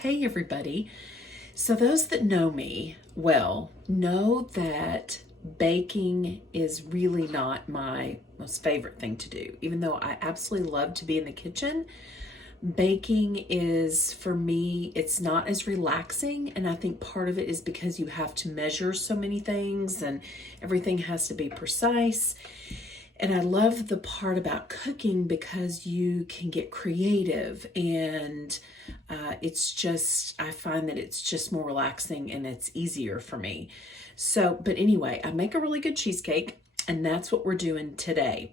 Hey everybody. So those that know me well know that baking is really not my most favorite thing to do. Even though I absolutely love to be in the kitchen, baking is, for me, it's not as relaxing. And I think part of it is because you have to measure so many things and everything has to be precise. And I love the part about cooking because you can get creative and I find that it's just more relaxing and it's easier for me. So, but anyway, I make a really good cheesecake and that's what we're doing today.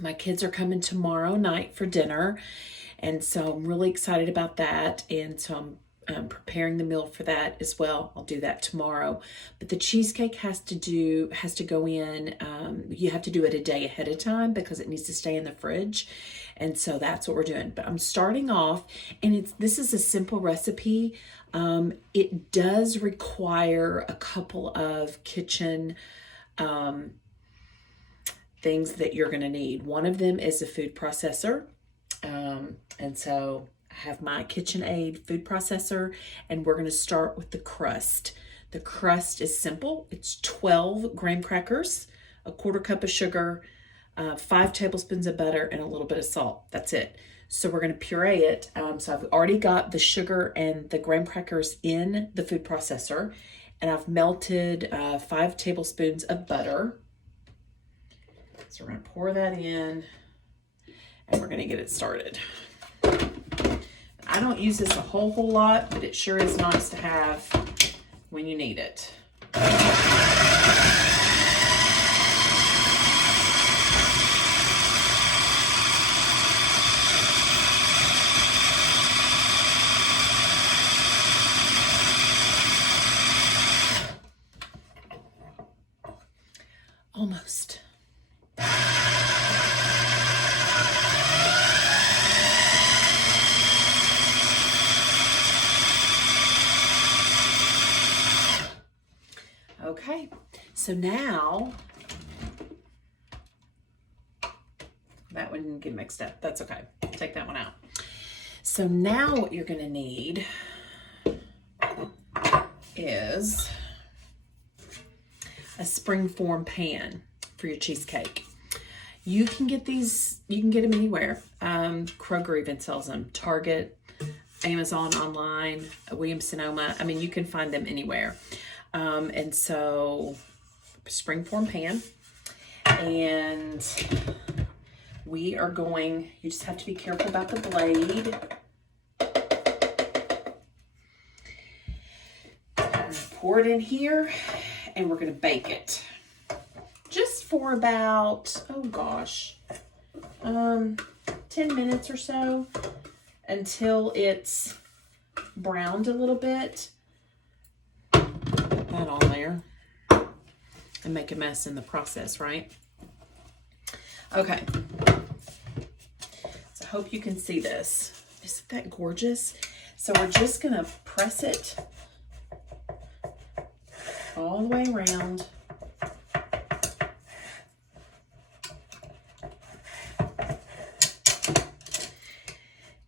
My kids are coming tomorrow night for dinner. And so I'm really excited about that. And so I'm preparing the meal for that as well. I'll do that tomorrow. But the cheesecake has to go in. You have to do it a day ahead of time because it needs to stay in the fridge. And so that's what we're doing. But I'm starting off, and this is a simple recipe. It does require a couple of kitchen things that you're going to need. One of them is a food processor. And so I have my KitchenAid food processor, and we're going to start with the crust. The crust is simple. It's 12 graham crackers, a quarter cup of sugar, 5 tablespoons of butter, and a little bit of salt. That's it. So we're going to puree it. So I've already got the sugar and the graham crackers in the food processor, and I've melted 5 tablespoons of butter. So we're going to pour that in, and we're going to get it started. I don't use this a whole lot, but it sure is nice to have when you need it. Almost. Okay, so now, that one didn't get mixed up. That's okay. Take that one out. So now what you're going to need is a springform pan for your cheesecake. You can get these, you can get them anywhere. Kroger even sells them. Target, Amazon online, Williams-Sonoma. I mean, you can find them anywhere. And so springform pan, and we are going, you just have to be careful about the blade. Pour it in here, and we're going to bake it just for about, 10 minutes or so until it's browned a little bit. That on there and make a mess in the process, right? Okay. So I hope you can see this. Isn't that gorgeous? So we're just going to press it all the way around.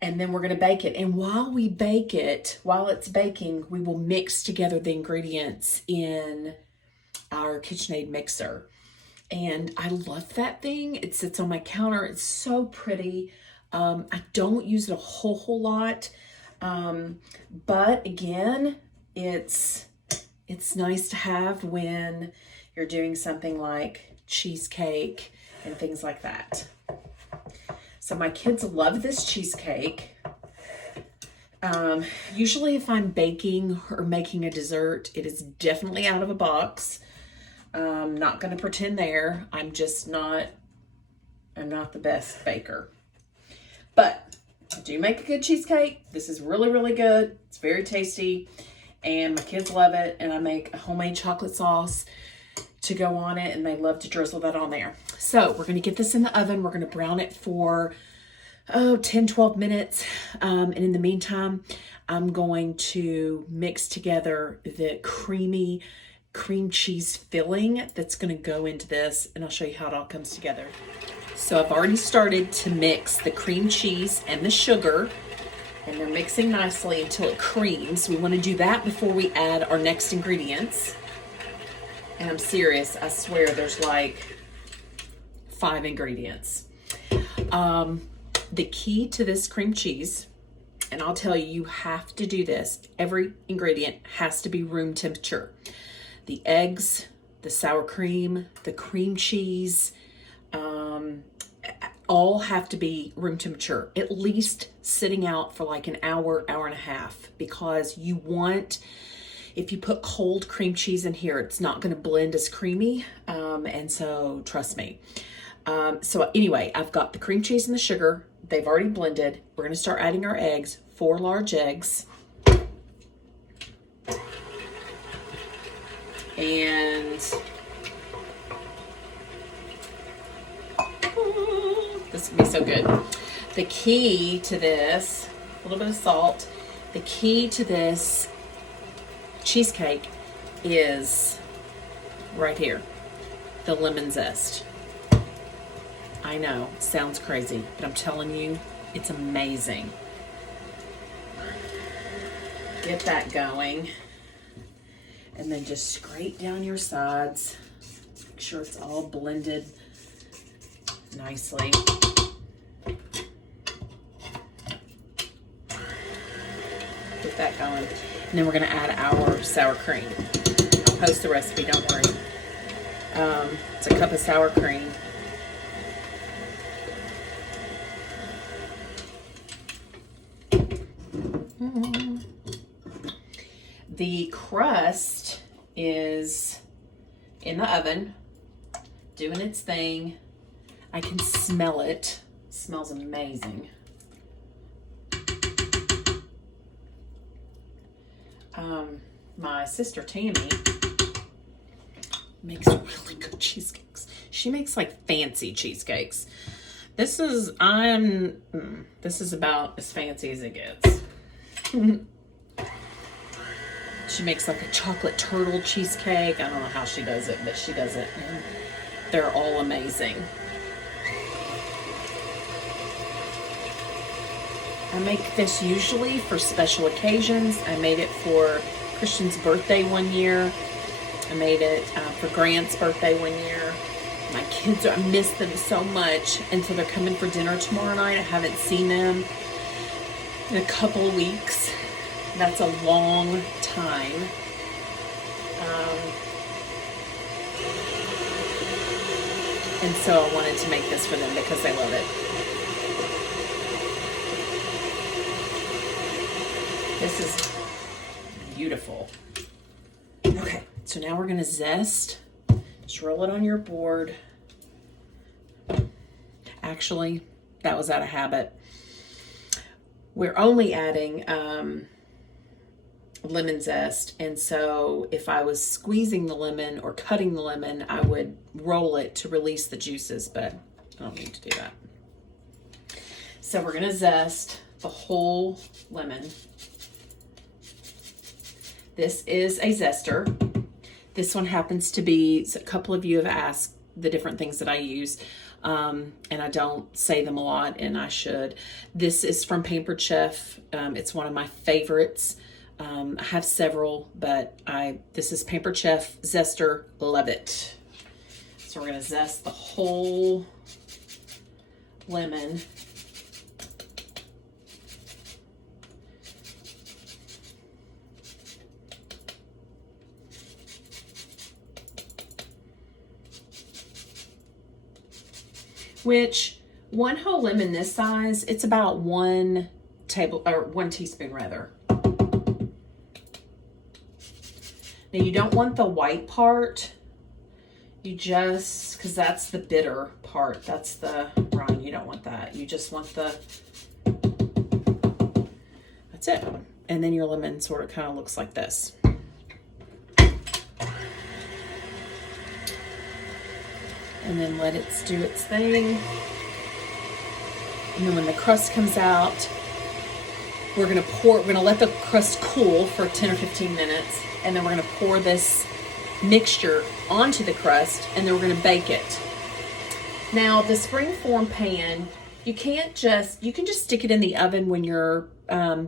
And then we're going to bake it. And while it's baking, we will mix together the ingredients in our KitchenAid mixer. And I love that thing. It sits on my counter. It's so pretty. I don't use it a whole lot. But again, it's nice to have when you're doing something like cheesecake and things like that. So my kids love this cheesecake. Usually if I'm baking or making a dessert, it is definitely out of a box. I'm not going to pretend there. I'm not the best baker. But I do make a good cheesecake. This is really, really good. It's very tasty. And my kids love it. And I make a homemade chocolate sauce to go on it, and they love to drizzle that on there. So we're going to get this in the oven. We're going to brown it for 10-12 minutes. And in the meantime, I'm going to mix together the creamy cream cheese filling that's going to go into this, and I'll show you how it all comes together. So I've already started to mix the cream cheese and the sugar, And they're mixing nicely until it creams. We want to do that before we add our next ingredients. And I'm serious, I swear there's like 5 ingredients. The key to this cream cheese, and I'll tell you, you have to do this. Every ingredient has to be room temperature. The eggs, the sour cream, the cream cheese, all have to be room temperature, at least sitting out for like an hour, hour and a half, because you want, if you put cold cream cheese in here, it's not going to blend as creamy. And so trust me. So anyway, I've got the cream cheese and the sugar. They've already blended. We're going to start adding our eggs, 4 large eggs. And this will be so good. The key to this, a little bit of salt. The key to this cheesecake is right here, the lemon zest. I know, sounds crazy, but I'm telling you, it's amazing. Get that going. And then just scrape down your sides. Make sure it's all blended nicely. Get that going. And then we're gonna add our sour cream. I'll post the recipe, don't worry. It's a cup of sour cream. The crust is in the oven, doing its thing. I can smell it. It smells amazing. My sister Tammy makes really good cheesecakes. She makes like fancy cheesecakes. This is about as fancy as it gets. She makes like a chocolate turtle cheesecake. I don't know how she does it, but she does it. And they're all amazing. I make this usually for special occasions. I made it for Christian's birthday one year. I made it for Grant's birthday one year. My kids, I miss them so much. And so they're coming for dinner tomorrow night. I haven't seen them in a couple of weeks. That's a long time. And so I wanted to make this for them because they love it. This is beautiful. Okay, so now we're gonna zest. Just roll it on your board. Actually, that was out of habit. We're only adding lemon zest, and so if I was squeezing the lemon or cutting the lemon, I would roll it to release the juices, but I don't need to do that. So we're gonna zest the whole lemon. This is a zester. This one happens to be, a couple of you have asked the different things that I use, and I don't say them a lot, and I should. This is from Pampered Chef. It's one of my favorites. I have several, but this is Pampered Chef Zester. Love it. So we're gonna zest the whole lemon. Which, one whole lemon this size, it's about 1 teaspoon rather. Now you don't want the white part. You just, because that's the bitter part. That's the rind. You don't want that. You just want that's it. And then your lemon sort of kind of looks like this. And then let it do its thing. And then when the crust comes out, we're gonna let the crust cool for 10 or 15 minutes. And then we're gonna pour this mixture onto the crust, and then we're gonna bake it. Now the springform pan, you can just stick it in the oven when you're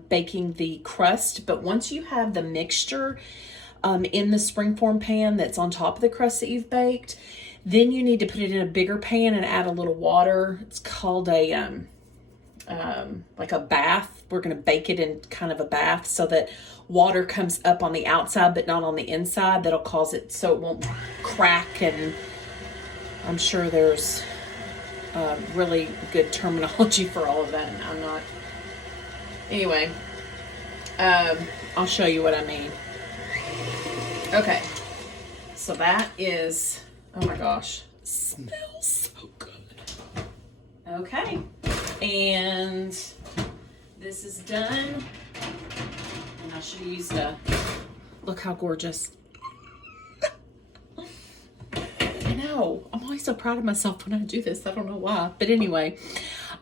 baking the crust, but once you have the mixture in the springform pan that's on top of the crust that you've baked, then you need to put it in a bigger pan and add a little water. It's called a like a bath. We're going to bake it in kind of a bath so that water comes up on the outside but not on the inside. That'll cause it so it won't crack, and I'm sure there's really good terminology for all of that. I'm not. Anyway, I'll show you what I mean. Okay, so that is, oh my gosh, smells so good. Okay, and this is done. And I should have used a, look how gorgeous. I know, I'm always so proud of myself when I do this. I don't know why, but anyway.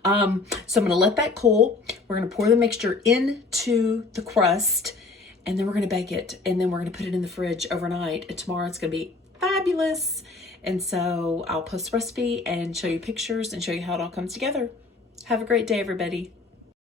So I'm going to let that cool. We're going to pour the mixture into the crust, and then we're going to bake it, and then we're going to put it in the fridge overnight. And tomorrow it's going to be fabulous. And so I'll post the recipe and show you pictures and show you how it all comes together. Have a great day, everybody.